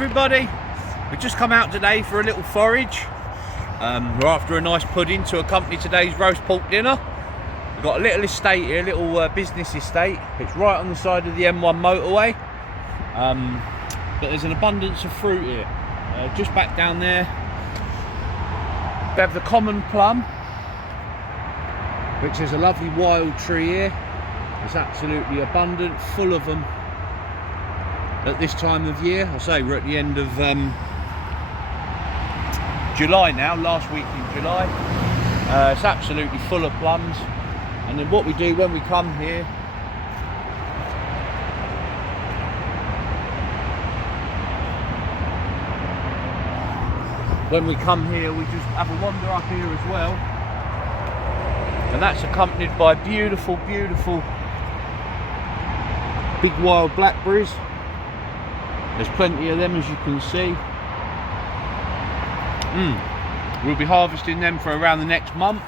everybody, we've just come out today for a little forage. We're after a nice pudding to accompany today's roast pork dinner. We've got a little estate here, a little business estate. It's right on the side of the M1 motorway, but there's an abundance of fruit here. Just back down there we have the common plum, which is a lovely wild tree here. It's absolutely abundant, full of them at this time of year. I say we're at the end of July now, last week in July. It's absolutely full of plums. And then what we do when we come here, we just have a wander up here as well. And that's accompanied by beautiful, beautiful big wild blackberries. There's plenty of them, as you can see. We'll be harvesting them for around the next month.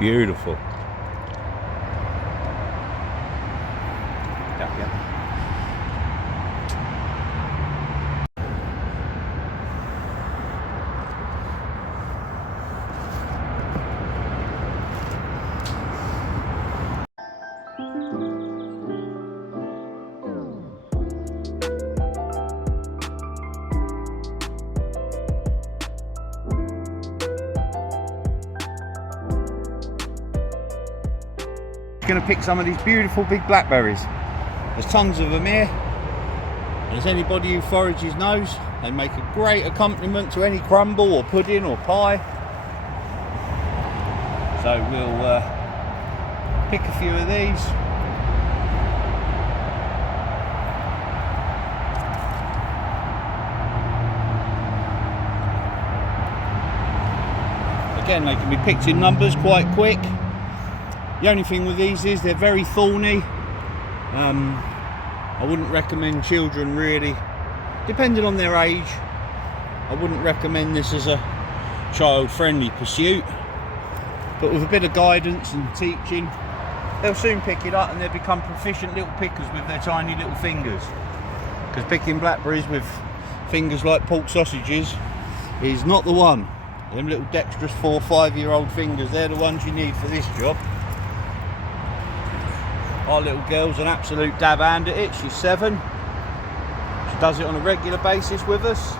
Beautiful. Yeah. Going to pick some of these beautiful big blackberries. There's tons of them here, and as anybody who forages knows, they make a great accompaniment to any crumble or pudding or pie. So we'll pick a few of these. Again, they can be picked in numbers quite quick. The only thing with these is they're very thorny. I wouldn't recommend children really, depending on their age. I wouldn't recommend this as a child-friendly pursuit, but with a bit of guidance and teaching, they'll soon pick it up and they'll become proficient little pickers with their tiny little fingers. Because picking blackberries with fingers like pork sausages is not the one. Them little dexterous 4 or 5-year-old fingers, they're the ones you need for this job. Our little girl's an absolute dab hand at it. She's 7. She does it on a regular basis with us.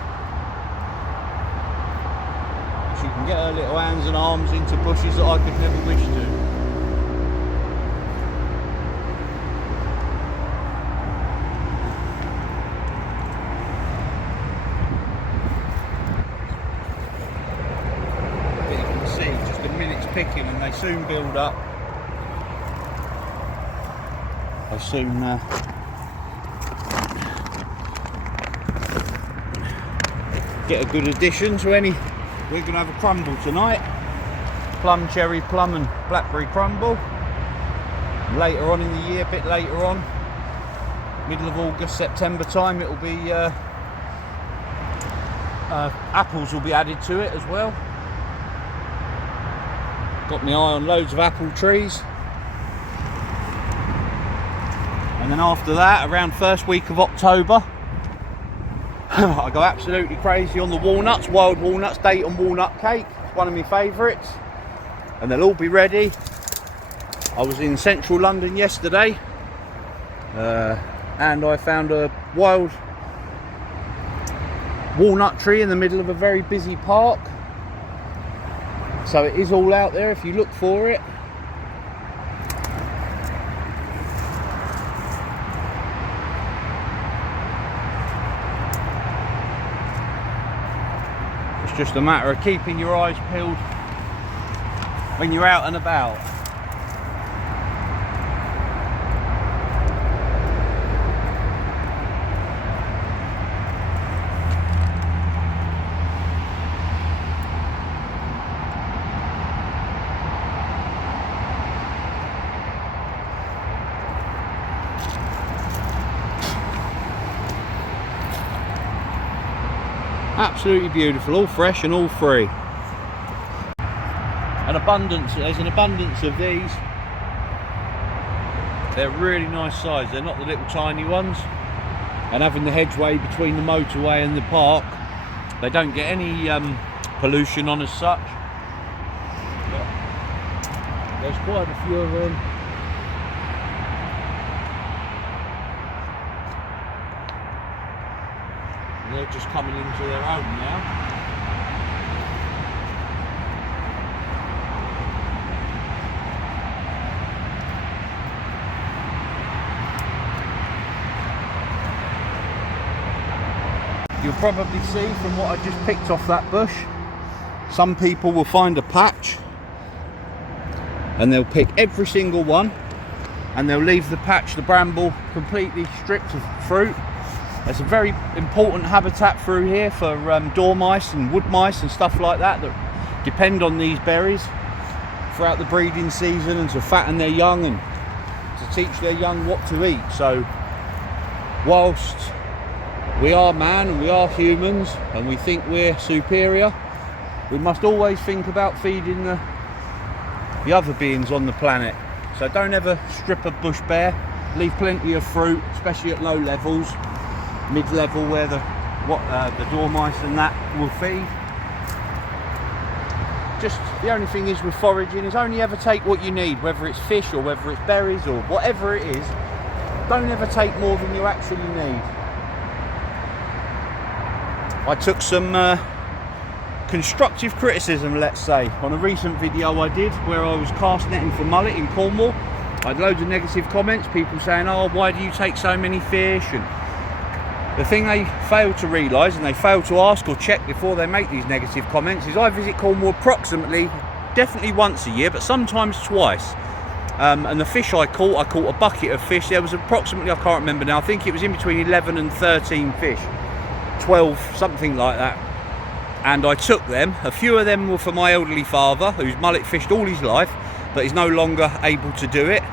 She can get her little hands and arms into bushes that I could never wish to. But you can see just a minute's picking and they soon build up. I soon get a good addition to any. We're going to have a crumble tonight, plum, cherry, plum and blackberry crumble. Later on in the year, a bit later on, middle of August, September time, it'll be apples will be added to it as well. Got my eye on loads of apple trees. And then after that, around first week of October, I go absolutely crazy on the walnuts, wild walnuts, date and walnut cake. It's one of my favourites. And they'll all be ready. I was in central London yesterday and I found a wild walnut tree in the middle of a very busy park. So it is all out there if you look for it. It's just a matter of keeping your eyes peeled when you're out and about. Absolutely beautiful, all fresh and all free. There's an abundance of these. They're really nice size, they're not the little tiny ones. And having the hedgeway between the motorway and the park, they don't get any pollution on as such. But there's quite a few of them. They're just coming into their own now. You'll probably see from what I just picked off that bush, some people will find a patch and they'll pick every single one and they'll leave the patch, the bramble, completely stripped of fruit. It's a very important habitat through here for dormice and wood mice and stuff like that that depend on these berries throughout the breeding season and to fatten their young and to teach their young what to eat. So whilst we are man and we are humans and we think we're superior, we must always think about feeding the other beings on the planet. So don't ever strip a bush bare, leave plenty of fruit, especially at low levels. Mid-level where the dormice and that will feed. Just the only thing is with foraging is only ever take what you need, whether it's fish or whether it's berries or whatever it is. Don't ever take more than you actually need. I took some constructive criticism, let's say, on a recent video I did where I was cast netting for mullet in Cornwall. I had loads of negative comments, people saying, oh, why do you take so many fish? And the thing they fail to realise and they fail to ask or check before they make these negative comments is I visit Cornwall approximately, definitely once a year, but sometimes twice. And the fish I caught a bucket of fish. There was approximately, I can't remember now, I think it was in between 11 and 13 fish. 12, something like that. And I took them. A few of them were for my elderly father, who's mullet fished all his life, but is no longer able to do it.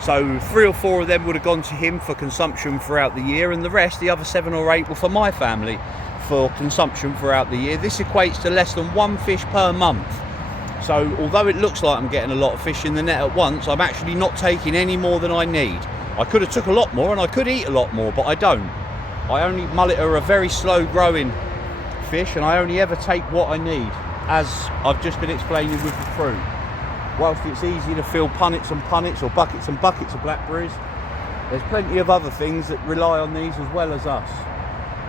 So 3 or 4 of them would have gone to him for consumption throughout the year, and the rest, the other 7 or 8, were for my family for consumption throughout the year. This equates to less than 1 fish per month. So although it looks like I'm getting a lot of fish in the net at once, I'm actually not taking any more than I need. I could have took a lot more and I could eat a lot more, but I don't. Mullet are a very slow growing fish and I only ever take what I need, as I've just been explaining with the fruit. Whilst it's easy to fill punnets and punnets or buckets and buckets of blackberries, there's plenty of other things that rely on these as well as us.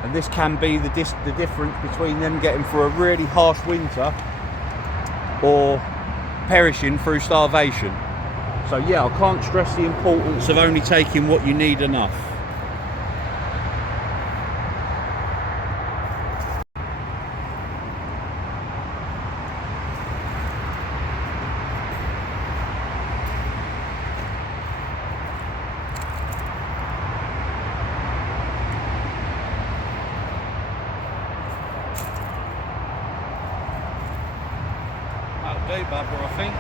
And this can be the difference between them getting through a really harsh winter or perishing through starvation. So yeah, I can't stress the importance of only taking what you need enough. Bubba, I think.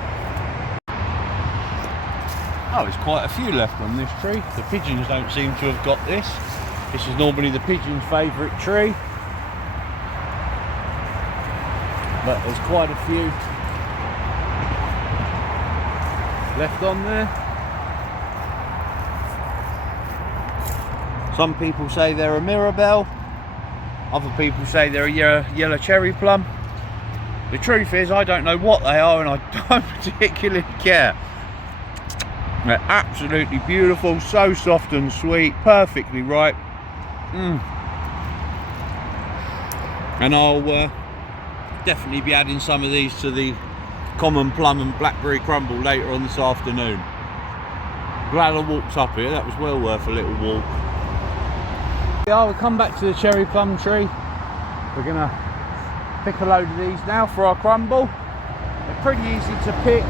Oh, there's quite a few left on this tree. The pigeons don't seem to have got this. This is normally the pigeon's favourite tree. But there's quite a few left on there. Some people say they're a Mirabelle, other people say they're a yellow cherry plum. The truth is, I don't know what they are, and I don't particularly care. They're absolutely beautiful, so soft and sweet, perfectly ripe. And I'll definitely be adding some of these to the common plum and blackberry crumble later on this afternoon. Glad I walked up here, that was well worth a little walk. Yeah, we'll come back to the cherry plum tree. We're gonna pick a load of these now for our crumble. They're pretty easy to pick.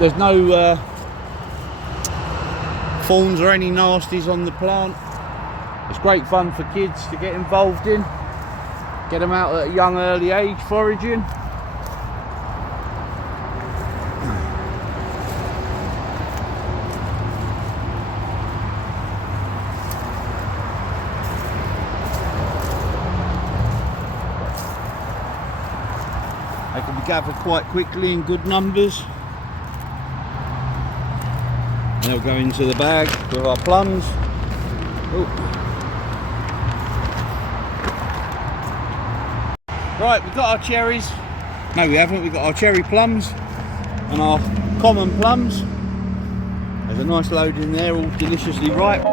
There's no thorns or any nasties on the plant. It's great fun for kids to get involved in. Get them out at a young early age foraging. They can be gathered quite quickly in good numbers. And they'll go into the bag with our plums. Ooh. Right, we've got our cherries. No, we haven't. We've got our cherry plums and our common plums. There's a nice load in there, all deliciously ripe.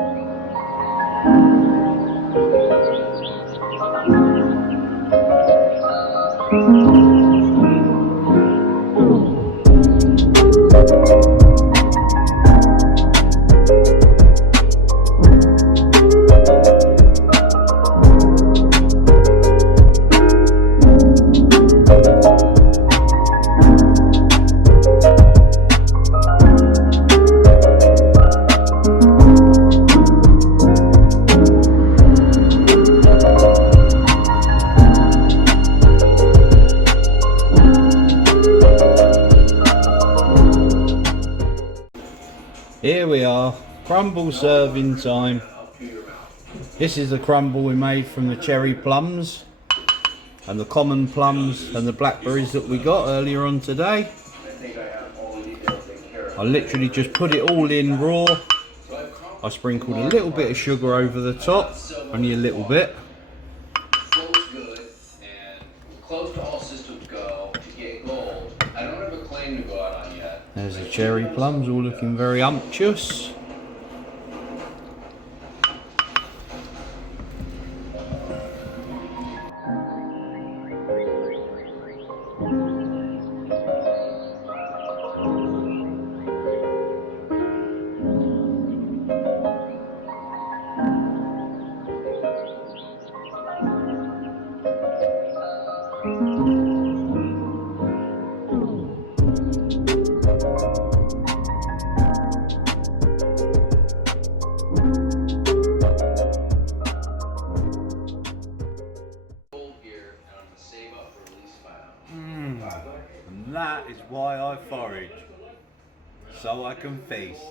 Here we are, crumble serving time. This is the crumble we made from the cherry plums and the common plums and the blackberries that we got earlier on today. I literally just put it all in raw. I sprinkled a little bit of sugar over the top, only a little bit. Close to all systems go to get gold. I don't have a claim to go out on yet. There's the cherry plums, all looking very umptuous. And that is why I forage, so I can feast.